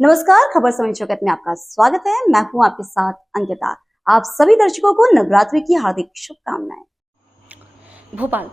नमस्कार, खबर समय जगत में आपका स्वागत है। मैं हूं आपके साथ अंकिता। आप सभी दर्शकों को नवरात्रि की हार्दिक शुभकामनाएं। भोपाल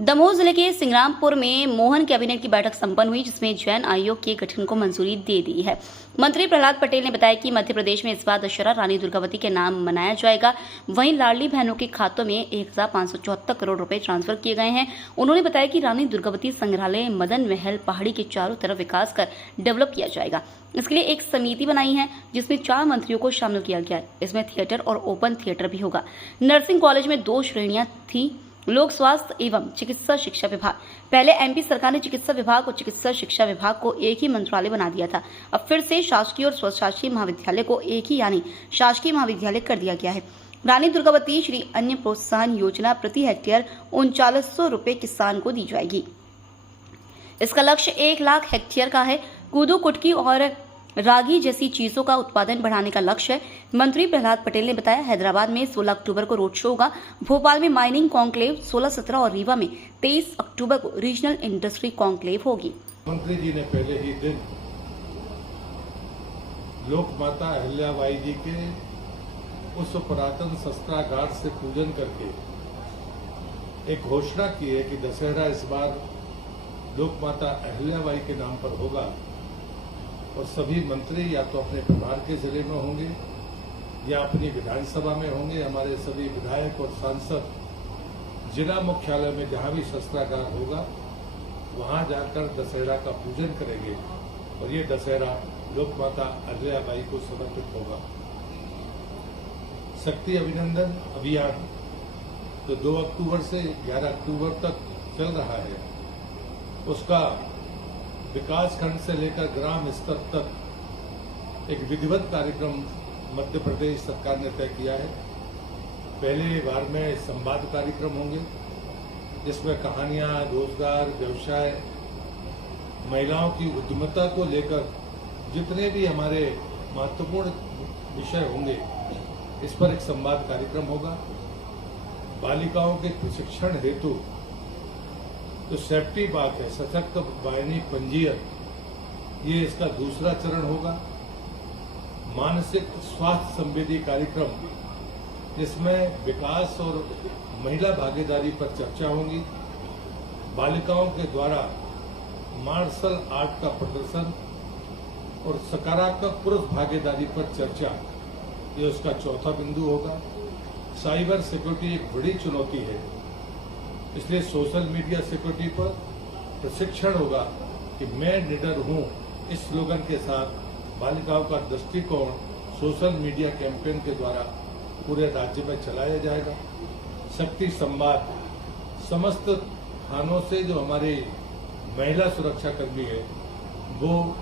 दमोह जिले के सिंग्रामपुर में मोहन कैबिनेट की बैठक संपन्न हुई, जिसमें जैन आयोग के गठन को मंजूरी दे दी है। मंत्री प्रहलाद पटेल ने बताया कि मध्य प्रदेश में इस बार दशहरा रानी दुर्गावती के नाम मनाया जाएगा। वहीं लाडली बहनों के खातों में 1574 करोड़ रुपए ट्रांसफर किए गए हैं। उन्होंने बताया कि रानी दुर्गावती संग्रहालय मदन महल पहाड़ी के चारों तरफ विकास कर डेवलप किया जाएगा। इसके लिए एक समिति बनाई है, जिसमें 4 मंत्रियों को शामिल किया गया है। इसमें थिएटर और ओपन थिएटर भी होगा। नर्सिंग कॉलेज में 2 श्रेणियां थी, लोक स्वास्थ्य एवं चिकित्सा शिक्षा विभाग। पहले एमपी सरकार ने चिकित्सा विभाग और चिकित्सा शिक्षा विभाग को एक ही मंत्रालय बना दिया था। अब फिर से शासकीय और स्वशासी महाविद्यालय को एक ही यानी शासकीय महाविद्यालय कर दिया गया है। रानी दुर्गावती श्री अन्य प्रोत्साहन योजना प्रति हेक्टेयर 3900 रुपए किसान को दी जाएगी। इसका लक्ष्य 1 लाख हेक्टेयर का है। कूदू कुटकी और रागी जैसी चीजों का उत्पादन बढ़ाने का लक्ष्य है। मंत्री प्रहलाद पटेल ने बताया, हैदराबाद में 16 अक्टूबर को रोड शो होगा। भोपाल में माइनिंग कॉन्क्लेव 16-17 और रीवा में 23 अक्टूबर को रीजनल इंडस्ट्री कॉन्क्लेव होगी। मंत्री जी ने पहले ही दिन लोक माता अहिल्याबाई जी के उस पुरातन शस्त्रागार से पूजन करके एक घोषणा की है कि दशहरा इस बार लोक माता अहिल्याबाई के नाम पर होगा और सभी मंत्री या तो अपने प्रभार के जिले में होंगे या अपनी विधानसभा में होंगे। हमारे सभी विधायक और सांसद जिला मुख्यालय में जहां भी शस्त्रागार होगा वहां जाकर दशहरा का पूजन करेंगे और ये दशहरा लोक माता अहिल्याबाई को समर्पित होगा। शक्ति अभिनंदन अभियान जो 2 अक्टूबर से 11 अक्टूबर तक चल रहा है, उसका विकास खंड से लेकर ग्राम स्तर तक एक विधिवत कार्यक्रम मध्य प्रदेश सरकार ने तय किया है। पहले बार में संवाद कार्यक्रम होंगे, जिसमें कहानियां, रोजगार, व्यवसाय, महिलाओं की उद्यमिता को लेकर जितने भी हमारे महत्वपूर्ण विषय होंगे, इस पर एक संवाद कार्यक्रम होगा। बालिकाओं के प्रशिक्षण हेतु जो सेफ्टी बात है, सशक्त वाहिनी पंजीयन, ये इसका दूसरा चरण होगा। मानसिक स्वास्थ्य संवेदी कार्यक्रम, जिसमें विकास और महिला भागीदारी पर चर्चा होगी। बालिकाओं के द्वारा मार्शल आर्ट का प्रदर्शन और सकारात्मक पुरुष भागीदारी पर चर्चा, ये उसका चौथा बिंदु होगा। साइबर सिक्योरिटी एक बड़ी चुनौती है, इसलिए सोशल मीडिया सिक्योरिटी पर प्रशिक्षण होगा कि मैं निडर हूं, इस स्लोगन के साथ बालिकाओं का दृष्टिकोण सोशल मीडिया कैंपेन के द्वारा पूरे राज्य में चलाया जाएगा। शक्ति संवाद, समस्त थानों से जो हमारे महिला सुरक्षा कर्मी है, वो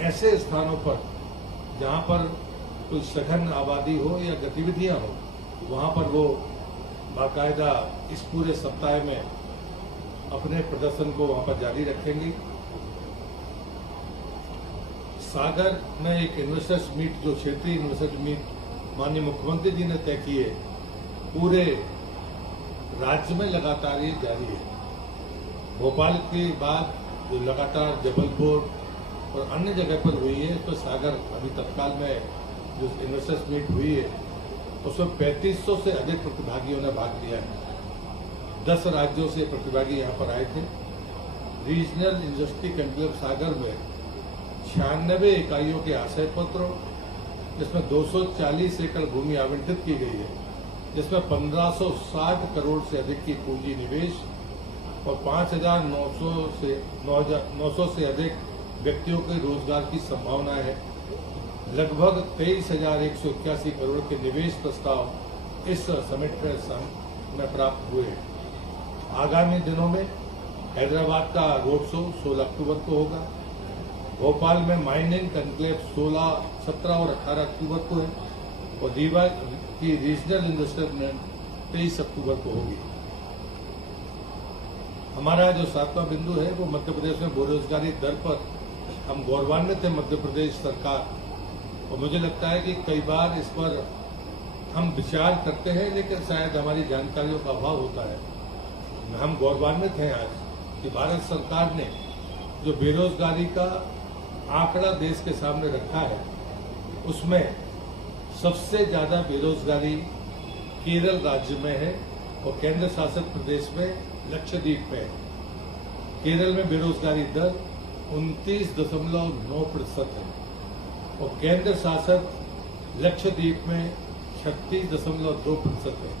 ऐसे स्थानों पर जहां पर कोई सघन आबादी हो या गतिविधियां हो, वहां पर वो बाकायदा इस पूरे सप्ताह में अपने प्रदर्शन को वहां पर जारी रखेंगी। सागर में एक इन्वेस्टर्स मीट, जो क्षेत्रीय इन्वेस्टर्स मीट माननीय मुख्यमंत्री जी ने तय किए, पूरे राज्य में लगातार ये जारी है। भोपाल के बाद जो लगातार जबलपुर और अन्य जगह पर हुई है, तो सागर अभी तत्काल में जो इन्वेस्टर्स मीट हुई है, उसमें 3500 से अधिक प्रतिभागियों ने भाग लिया है। 10 राज्यों से प्रतिभागी यहाँ पर आए थे। रीजनल इंडस्ट्री कॉन्क्लेव सागर में 96 इकाइयों के आशय पत्र, जिसमें 240 एकड़ भूमि आवंटित की गई है, जिसमें 1560 करोड़ से अधिक की पूंजी निवेश और 5900 से अधिक व्यक्तियों के रोजगार की संभावना है। लगभग 23,181 करोड़ के निवेश प्रस्ताव इस समिट में प्राप्त हुए हैं। आगामी दिनों में हैदराबाद का रोड शो 16 अक्टूबर को होगा। भोपाल में माइनिंग कॉन्क्लेव 16, 17 और 18 अक्टूबर को है और रीवा की रीजनल इंडस्ट्री 23 अक्टूबर को होगी। हमारा जो 7वां बिंदु है, वो मध्य प्रदेश में बेरोजगारी दर पर हम गौरवान्वित है मध्य प्रदेश सरकार, और मुझे लगता है कि कई बार इस पर हम विचार करते हैं, लेकिन शायद हमारी जानकारियों का अभाव होता है। हम गौरवान्वित हैं आज कि भारत सरकार ने जो बेरोजगारी का आंकड़ा देश के सामने रखा है उसमें सबसे ज्यादा बेरोजगारी केरल राज्य में है और केंद्र शासित प्रदेश में लक्षद्वीप में है। केरल में बेरोजगारी दर 29.9% है और केंद्र शासित लक्षद्वीप में 36.2% है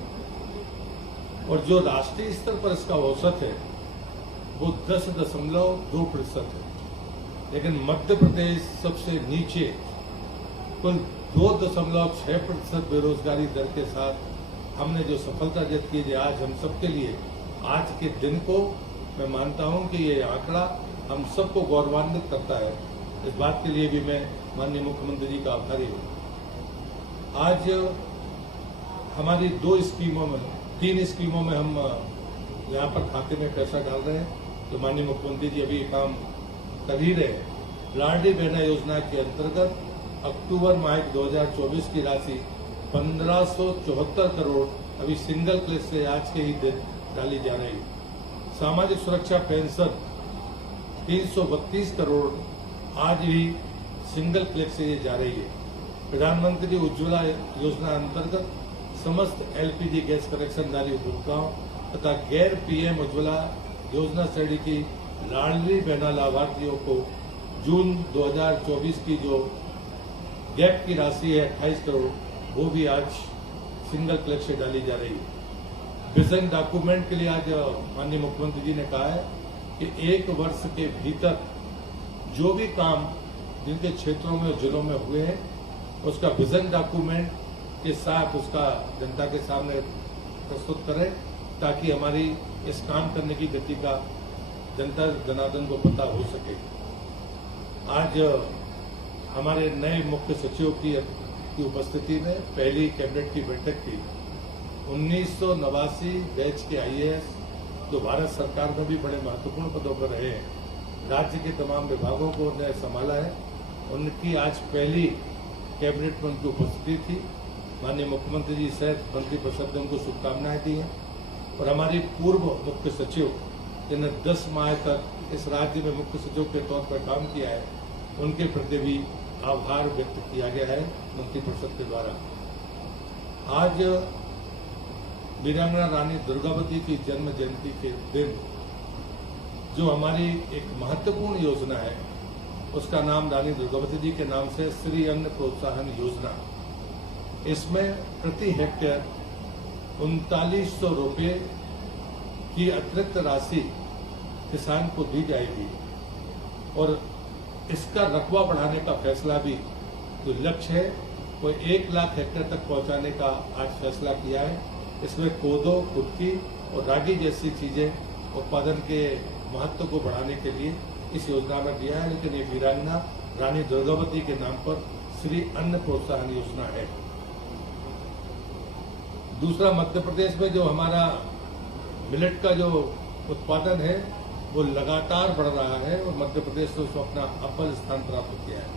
और जो राष्ट्रीय स्तर पर इसका औसत है वो 10.2% है। लेकिन मध्य प्रदेश सबसे नीचे कुल 2.6% बेरोजगारी दर के साथ हमने जो सफलता अर्जित की है आज हम सबके लिए आज के दिन को मैं मानता हूं कि ये आंकड़ा हम सबको गौरवान्वित करता है। इस बात के लिए भी मैं माननीय मुख्यमंत्री जी का आभारी हूं। आज हमारी 3 स्कीमों में हम यहाँ पर खाते में पैसा डाल रहे हैं तो माननीय मुख्यमंत्री जी अभी काम कर ही रहे हैं। लाडली बहना योजना के अंतर्गत अक्टूबर माह 2024 की राशि 1574 करोड़ अभी सिंगल क्लिक से आज के ही दिन डाली जा रही है। सामाजिक सुरक्षा पेंशन 332 करोड़ आज भी सिंगल क्लिक से ये जा रही है। प्रधानमंत्री उज्ज्वला योजना अंतर्गत समस्त एलपीजी गैस कनेक्शन धारी उपभोक्ताओं तथा गैर पीएम उज्ज्वला योजना श्रेणी की लाडली बहना लाभार्थियों को जून 2024 की जो गैप की राशि है 28 करोड़ वो भी आज सिंगल क्लिक से डाली जा रही है। विजन डॉक्यूमेंट के लिए आज माननीय मुख्यमंत्री जी ने कहा है कि 1 वर्ष के भीतर जो भी काम जिनके क्षेत्रों में और जिलों में हुए हैं उसका विजन डॉक्यूमेंट के साथ उसका जनता के सामने प्रस्तुत करें ताकि हमारी इस काम करने की गति का जनता जनार्दन को पता हो सके। आज हमारे नए मुख्य सचिव की उपस्थिति में पहली कैबिनेट की बैठक थी। 1989 बैच के आईएएस जो भारत सरकार में भी बड़े महत्वपूर्ण पदों पर रहे हैं, राज्य के तमाम विभागों को उन्हें संभाला है। उनकी आज पहली कैबिनेट में उनकी उपस्थिति थी। माननीय मुख्यमंत्री जी सहित मंत्रिपरिषद ने उनको शुभकामनाएं दी हैं और हमारी पूर्व मुख्य सचिव जिन्हें 10 माह तक इस राज्य में मुख्य सचिव के तौर पर काम किया है उनके प्रति भी आभार व्यक्त किया गया है मंत्रिपरिषद के द्वारा। आज वीरांगना रानी दुर्गावती की जन्म जयंती के दिन जो हमारी एक महत्वपूर्ण योजना है उसका नाम रानी दुर्गावती जी के नाम से श्री अन्न प्रोत्साहन योजना। इसमें प्रति हेक्टेयर 3900 रुपये की अतिरिक्त राशि किसान को दी जाएगी और इसका रकबा बढ़ाने का फैसला भी जो लक्ष्य है वो 1 लाख हेक्टेयर तक पहुंचाने का आज फैसला किया है। इसमें कोदो, कुटकी और रागी जैसी चीजें उत्पादन के महत्व को बढ़ाने के लिए इस योजना में दिया है। लेकिन ये वीरांगना रानी दुर्गावती के नाम पर श्री अन्न प्रोत्साहन योजना है। दूसरा, मध्य प्रदेश में जो हमारा मिलेट का जो उत्पादन है वो लगातार बढ़ रहा है और मध्य प्रदेश ने उसको अपना अव्वल स्थान प्राप्त किया है।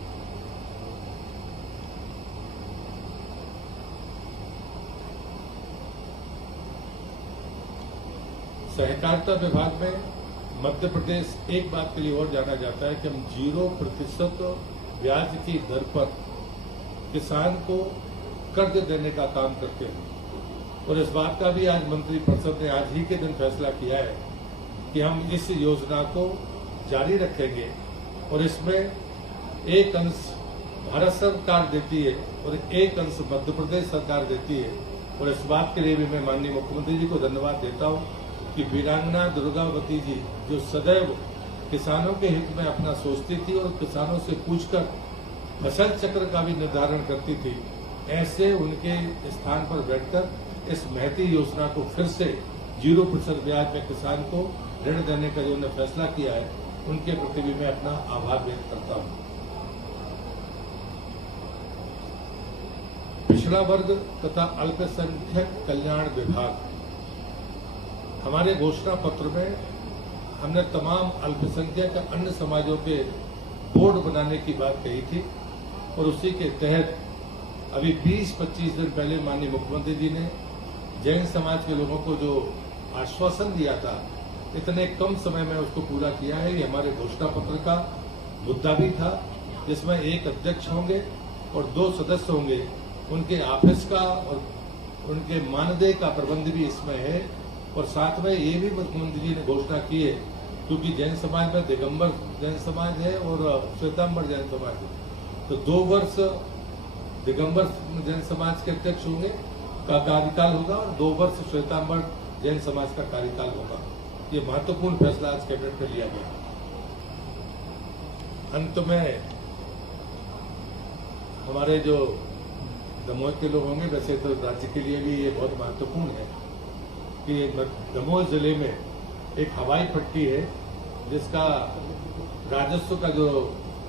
सहकारिता विभाग में मध्य प्रदेश एक बात के लिए और जाना जाता है कि हम 0% ब्याज की दर पर किसान को कर्ज देने का काम करते हैं और इस बात का भी आज मंत्रिपरिषद ने आज ही के दिन फैसला किया है कि हम इस योजना को जारी रखेंगे और इसमें एक अंश भारत सरकार देती है और एक अंश मध्य प्रदेश सरकार देती है। और इस बात के लिए भी मैं माननीय मुख्यमंत्री जी को धन्यवाद देता हूं कि वीरांगना दुर्गावती जी जो सदैव किसानों के हित में अपना सोचती थी और किसानों से पूछकर फसल चक्र का भी निर्धारण करती थी, ऐसे उनके स्थान पर बैठकर इस महती योजना को फिर से 0% ब्याज में किसान को ऋण देने का जो उन्होंने फैसला किया है उनके प्रति भी मैं अपना आभार व्यक्त करता हूं। पिछड़ा वर्ग तथा अल्पसंख्यक कल्याण विभाग, हमारे घोषणा पत्र में हमने तमाम अल्पसंख्यक अन्य समाजों के बोर्ड बनाने की बात कही थी और उसी के तहत अभी 20-25 दिन पहले माननीय मुख्यमंत्री जी ने जैन समाज के लोगों को जो आश्वासन दिया था इतने कम समय में उसको पूरा किया है। ये हमारे घोषणा पत्र का मुद्दा भी था जिसमें एक अध्यक्ष होंगे और 2 सदस्य होंगे। उनके ऑफिस का और उनके मानदेय का प्रबंध भी इसमें है। और साथ में ये भी मुख्यमंत्री जी ने घोषणा की है, क्योंकि जैन समाज में दिगंबर जैन समाज है और श्वेतांबर जैन समाज है, तो 2 वर्ष दिगंबर जैन समाज के अध्यक्ष होंगे का कार्यकाल होगा और 2 वर्ष श्वेतांबर जैन समाज का कार्यकाल होगा। ये महत्वपूर्ण फैसला आज कैबिनेट में लिया गया। अंत में हमारे जो दमोह के लोग होंगे, वैसे तो राज्य के लिए भी ये बहुत महत्वपूर्ण है कि दमोह जिले में एक हवाई पट्टी है जिसका राजस्व का जो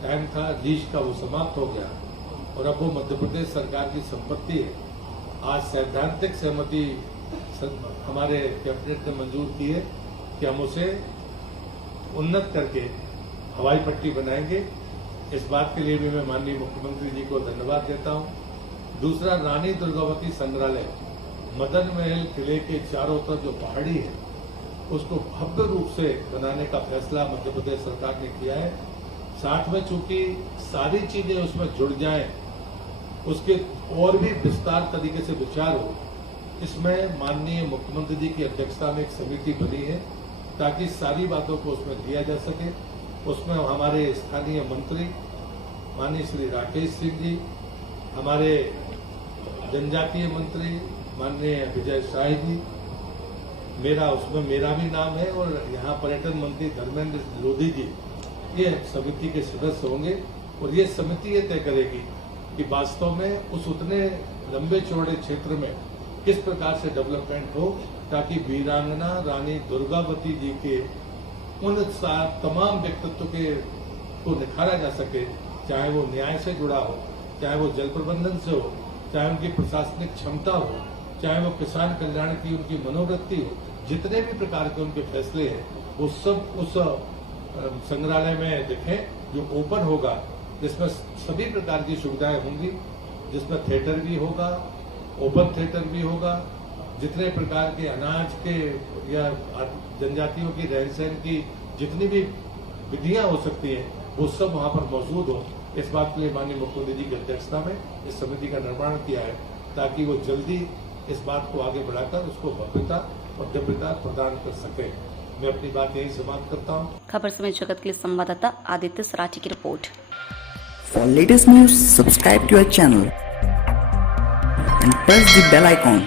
टाइम था लीज का वो समाप्त हो गया और अब वो मध्य प्रदेश सरकार की संपत्ति है। आज सैद्धांतिक सहमति हमारे कैबिनेट ने मंजूर की है कि हम उसे उन्नत करके हवाई पट्टी बनाएंगे। इस बात के लिए भी मैं माननीय मुख्यमंत्री जी को धन्यवाद देता हूं। दूसरा, रानी दुर्गावती संग्रहालय मदन महल किले के चारों तरफ जो पहाड़ी है उसको भव्य रूप से बनाने का फैसला मध्य प्रदेश सरकार ने किया है। साथ में चूंकि सारी चीजें उसमें जुड़ जाएं, उसके और भी विस्तार तरीके से विचार हो, इसमें माननीय मुख्यमंत्री जी की अध्यक्षता में एक समिति बनी है ताकि सारी बातों को उसमें दिया जा सके। उसमें हमारे स्थानीय मंत्री माननीय श्री राकेश सिंह जी, हमारे जनजातीय मंत्री माननीय विजय शाह जी, उसमें मेरा भी नाम है और यहाँ पर्यटन मंत्री धर्मेंद्र लोधी जी, ये समिति के सदस्य होंगे। और ये समिति ये तय करेगी कि वास्तव में उस उतने लंबे चौड़े क्षेत्र में किस प्रकार से डेवलपमेंट हो ताकि वीरांगना रानी दुर्गावती जी के उन तमाम व्यक्तित्व को निखारा जा सके, चाहे वो न्याय से जुड़ा हो, चाहे वो जल प्रबंधन से हो, चाहे उनकी प्रशासनिक क्षमता हो, चाहे वो किसान कल्याण की उनकी मनोवृत्ति हो। जितने भी प्रकार के उनके फैसले हैं वो सब उस संग्रहालय में दिखें जो ओपन होगा, जिसमें सभी प्रकार की सुविधाएं होंगी, जिसमें थिएटर भी होगा, ओपन थिएटर भी होगा, जितने प्रकार के अनाज के या जनजातियों की रहन सहन की जितनी भी विधियां हो सकती हैं वो सब वहां पर मौजूद हो। इस बात के लिए माननीय मुख्यमंत्री जी की अध्यक्षता में इस समिति का निर्माण किया है ताकि वो जल्दी इस बात को आगे बढ़ाकर उसको भव्यता और दिव्यता प्रदान कर सके। मैं अपनी बात यही समाप्त करता हूँ। खबर समय जगत के लिए संवाददाता आदित्य सराठी की report. For latest news, subscribe to our channel and press the bell icon.